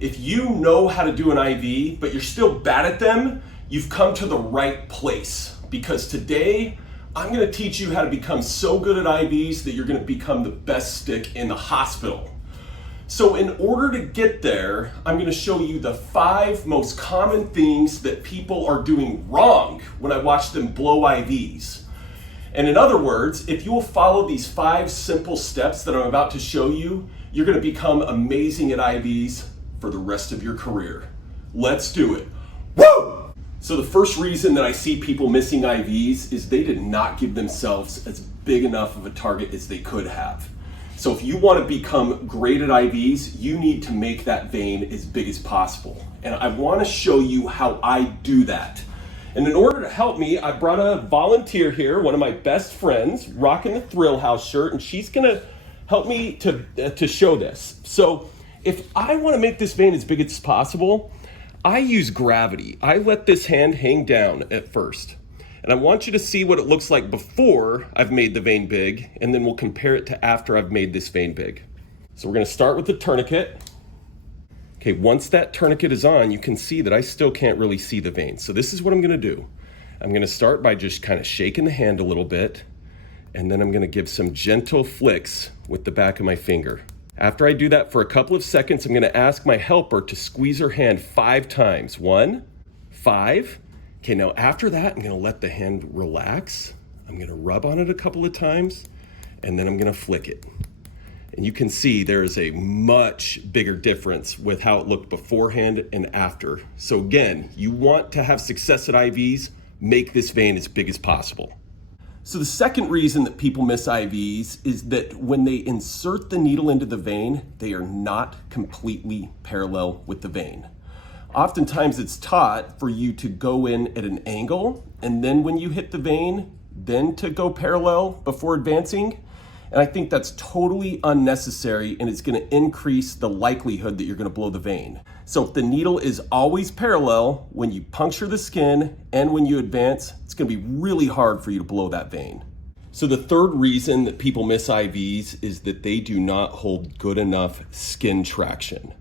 If you know how to do an IV, but you're still bad at them, you've come to the right place. Because today, I'm gonna teach you how to become so good at IVs that you're gonna become the best stick in the hospital. So in order to get there, I'm gonna show you the 5 most common things that people are doing wrong when I watch them blow IVs. And in other words, if you will follow these 5 simple steps that I'm about to show you, you're gonna become amazing at IVs for the rest of your career. Let's do it. Woo! So the first reason that I see people missing IVs is they did not give themselves as big enough of a target as they could have. So if you want to become great at IVs, you need to make that vein as big as possible. And I want to show you how I do that. And in order to help me, I brought a volunteer here, one of my best friends, rocking the Thrill House shirt, and she's gonna help me to show this. So if I want to make this vein as big as possible, I use gravity. I let this hand hang down at first. And I want you to see what it looks like before I've made the vein big, and then we'll compare it to after I've made this vein big. So we're gonna start with the tourniquet. Okay, once that tourniquet is on, you can see that I still can't really see the vein. So this is what I'm gonna do. I'm gonna start by just kind of shaking the hand a little bit, and then I'm gonna give some gentle flicks with the back of my finger. After I do that for a couple of seconds, I'm gonna ask my helper to squeeze her hand 5 times. 1, 5. Okay, now after that, I'm gonna let the hand relax. I'm gonna rub on it a couple of times, and then I'm gonna flick it. And you can see there is a much bigger difference with how it looked beforehand and after. So again, you want to have success at IVs, make this vein as big as possible. So the second reason that people miss IVs is that when they insert the needle into the vein, they are not completely parallel with the vein. Oftentimes it's taught for you to go in at an angle, and then when you hit the vein, then to go parallel before advancing. And I think that's totally unnecessary, and it's gonna increase the likelihood that you're gonna blow the vein. So if the needle is always parallel, when you puncture the skin and when you advance, it's gonna be really hard for you to blow that vein. So the third reason that people miss IVs is that they do not hold good enough skin traction.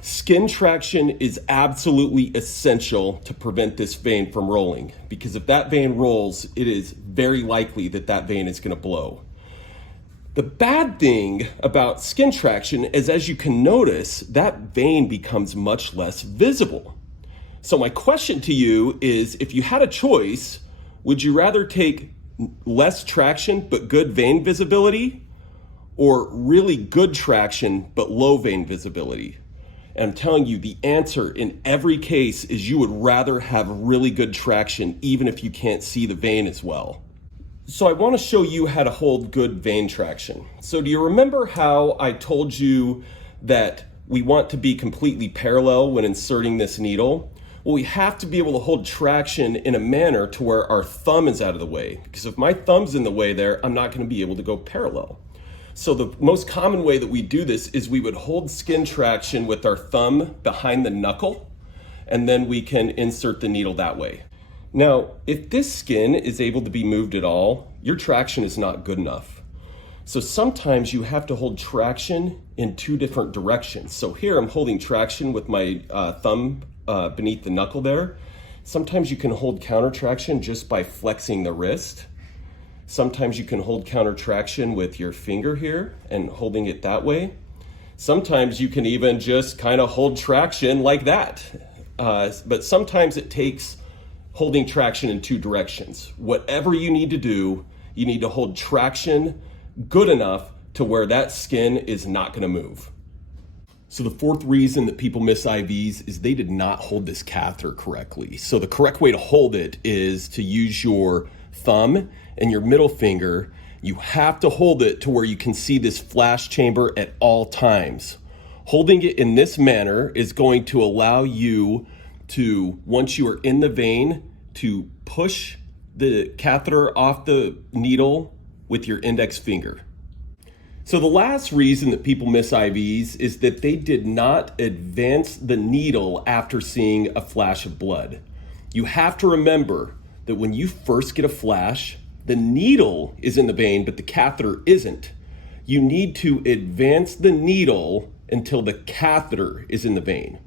Skin traction is absolutely essential to prevent this vein from rolling, because if that vein rolls, it is very likely that that vein is gonna blow. The bad thing about skin traction is, as you can notice, that vein becomes much less visible. So my question to you is, if you had a choice, would you rather take less traction but good vein visibility, or really good traction but low vein visibility? And I'm telling you, the answer in every case is you would rather have really good traction even if you can't see the vein as well. So I want to show you how to hold good vein traction. So do you remember how I told you that we want to be completely parallel when inserting this needle? Well, we have to be able to hold traction in a manner to where our thumb is out of the way. Because if my thumb's in the way there, I'm not going to be able to go parallel. So the most common way that we do this is we would hold skin traction with our thumb behind the knuckle, and then we can insert the needle that way. Now, if this skin is able to be moved at all, your traction is not good enough. So sometimes you have to hold traction in 2 different directions. So here I'm holding traction with my thumb beneath the knuckle there. Sometimes you can hold counter traction just by flexing the wrist. Sometimes you can hold counter traction with your finger here and holding it that way. Sometimes you can even just kind of hold traction like that. But sometimes it takes holding traction in 2 directions. Whatever you need to do, you need to hold traction good enough to where that skin is not gonna move. So the fourth reason that people miss IVs is they did not hold this catheter correctly. So the correct way to hold it is to use your thumb and your middle finger. You have to hold it to where you can see this flash chamber at all times. Holding it in this manner is going to allow you to, once you are in the vein, to push the catheter off the needle with your index finger. So the last reason that people miss IVs is that they did not advance the needle after seeing a flash of blood. You have to remember that when you first get a flash, the needle is in the vein, but the catheter isn't. You need to advance the needle until the catheter is in the vein.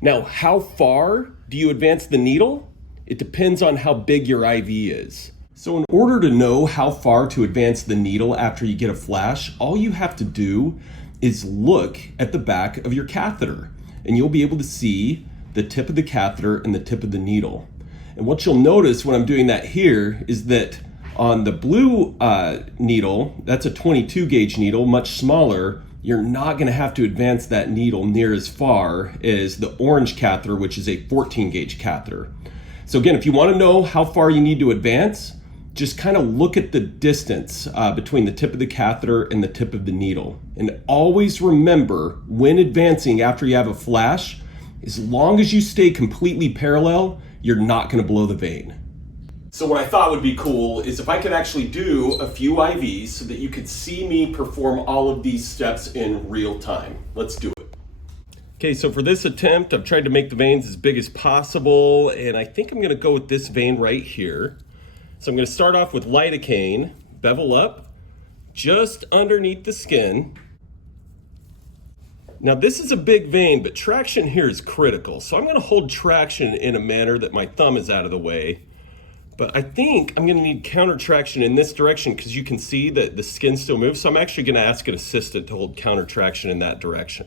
Now, how far do you advance the needle? It depends on how big your IV is. So in order to know how far to advance the needle after you get a flash, all you have to do is look at the back of your catheter, and you'll be able to see the tip of the catheter and the tip of the needle. And what you'll notice when I'm doing that here is that on the blue needle, that's a 22 gauge needle, much smaller, you're not gonna have to advance that needle near as far as the orange catheter, which is a 14 gauge catheter. So again, if you wanna know how far you need to advance, just kind of look at the distance between the tip of the catheter and the tip of the needle. And always remember, when advancing after you have a flash, as long as you stay completely parallel, you're not gonna blow the vein. So what I thought would be cool is if I could actually do a few IVs so that you could see me perform all of these steps in real time. Let's do it. Okay, so for this attempt, I've tried to make the veins as big as possible, and I think I'm gonna go with this vein right here. So I'm gonna start off with lidocaine, bevel up, just underneath the skin. Now this is a big vein, but traction here is critical. So I'm gonna hold traction in a manner that my thumb is out of the way. But I think I'm gonna need counter traction in this direction because you can see that the skin still moves. So I'm actually gonna ask an assistant to hold counter traction in that direction.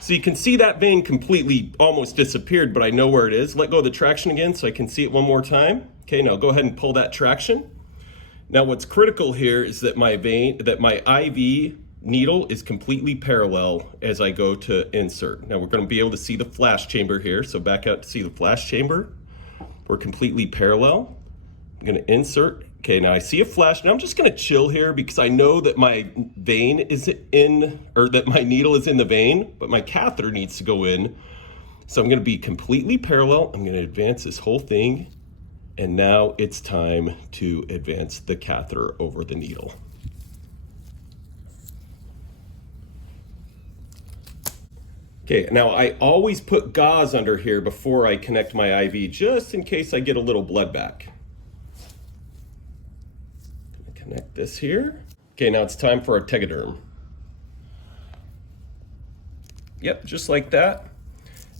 So you can see that vein completely almost disappeared, but I know where it is. Let go of the traction again so I can see it one more time. Okay, now go ahead and pull that traction. Now what's critical here is that my IV needle is completely parallel as I go to insert. Now we're gonna be able to see the flash chamber here. So back out to see the flash chamber. We're completely parallel. I'm gonna insert. Okay, now I see a flash. Now I'm just gonna chill here because I know that my vein is in, or that my needle is in the vein, but my catheter needs to go in. So I'm gonna be completely parallel. I'm gonna advance this whole thing. And now it's time to advance the catheter over the needle. Okay, now I always put gauze under here before I connect my IV, just in case I get a little blood back. Connect this here. Okay, now it's time for our tegaderm. Yep, just like that.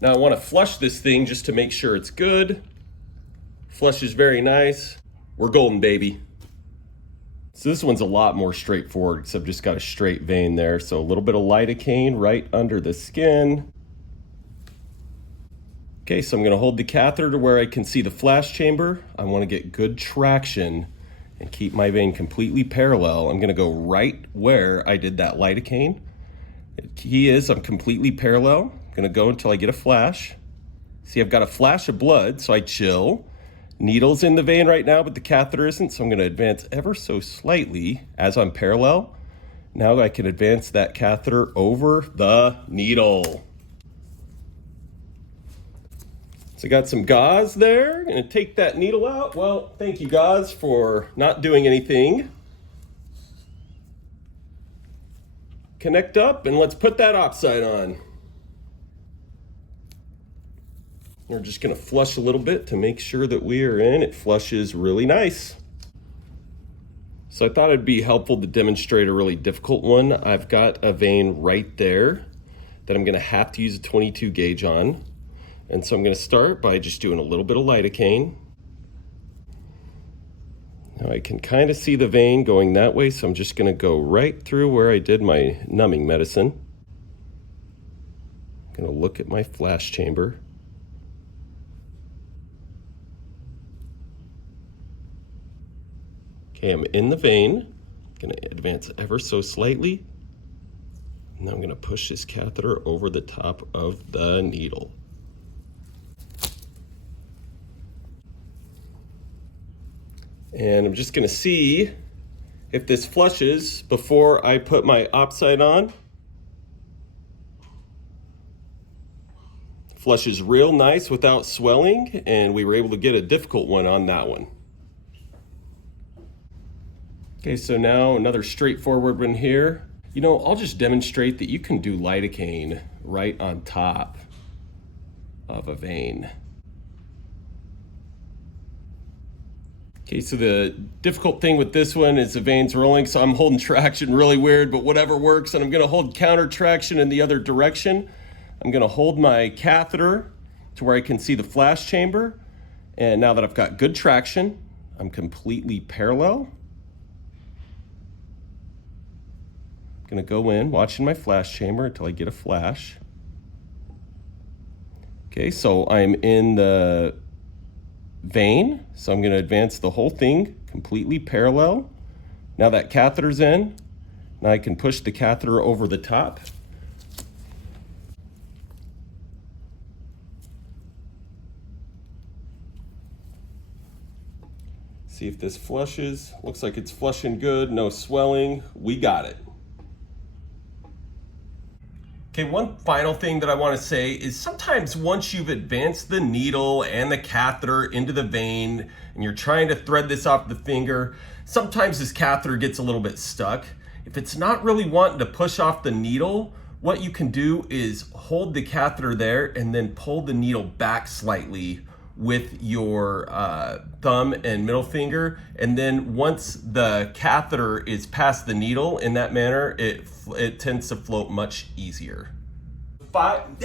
Now I want to flush this thing just to make sure it's good. Flush is very nice. We're golden, baby. So this one's a lot more straightforward, except just got a straight vein there. So a little bit of lidocaine right under the skin. Okay, so I'm gonna hold the catheter to where I can see the flash chamber. I wanna get good traction and keep my vein completely parallel. I'm gonna go right where I did that lidocaine. The key is I'm completely parallel. I'm gonna go until I get a flash. See, I've got a flash of blood, so I chill. Needle's in the vein right now, but the catheter isn't, so I'm gonna advance ever so slightly as I'm parallel. Now I can advance that catheter over the needle. So I got some gauze there. Gonna take that needle out. Well, thank you, gauze, for not doing anything. Connect up and let's put that oxide on. We're just gonna flush a little bit to make sure that we are in. It flushes really nice. So I thought it'd be helpful to demonstrate a really difficult one. I've got a vein right there that I'm gonna have to use a 22 gauge on. And so I'm gonna start by just doing a little bit of lidocaine. Now I can kind of see the vein going that way, so I'm just gonna go right through where I did my numbing medicine. I'm gonna look at my flash chamber. Okay, I'm in the vein. I'm gonna advance ever so slightly. And now I'm gonna push this catheter over the top of the needle. And I'm just gonna see if this flushes before I put my oxide on. Flushes real nice without swelling, and we were able to get a difficult one on that one. Okay, so now another straightforward one here. You know, I'll just demonstrate that you can do lidocaine right on top of a vein. Okay, so the difficult thing with this one is the vein's rolling, so I'm holding traction really weird, but whatever works. And I'm gonna hold counter traction in the other direction. I'm gonna hold my catheter to where I can see the flash chamber. And now that I've got good traction, I'm completely parallel. I'm gonna go in, watching my flash chamber until I get a flash. Okay, so I'm in the vein, so I'm going to advance the whole thing completely parallel. Now that catheter's in, now I can push the catheter over the top. See if this flushes. Looks like it's flushing good, no swelling. We got it. Okay, one final thing that I want to say is sometimes once you've advanced the needle and the catheter into the vein and you're trying to thread this off the finger, sometimes this catheter gets a little bit stuck. If it's not really wanting to push off the needle, what you can do is hold the catheter there and then pull the needle back slightly with your thumb and middle finger, and then once the catheter is past the needle in that manner, it tends to float much easier. 5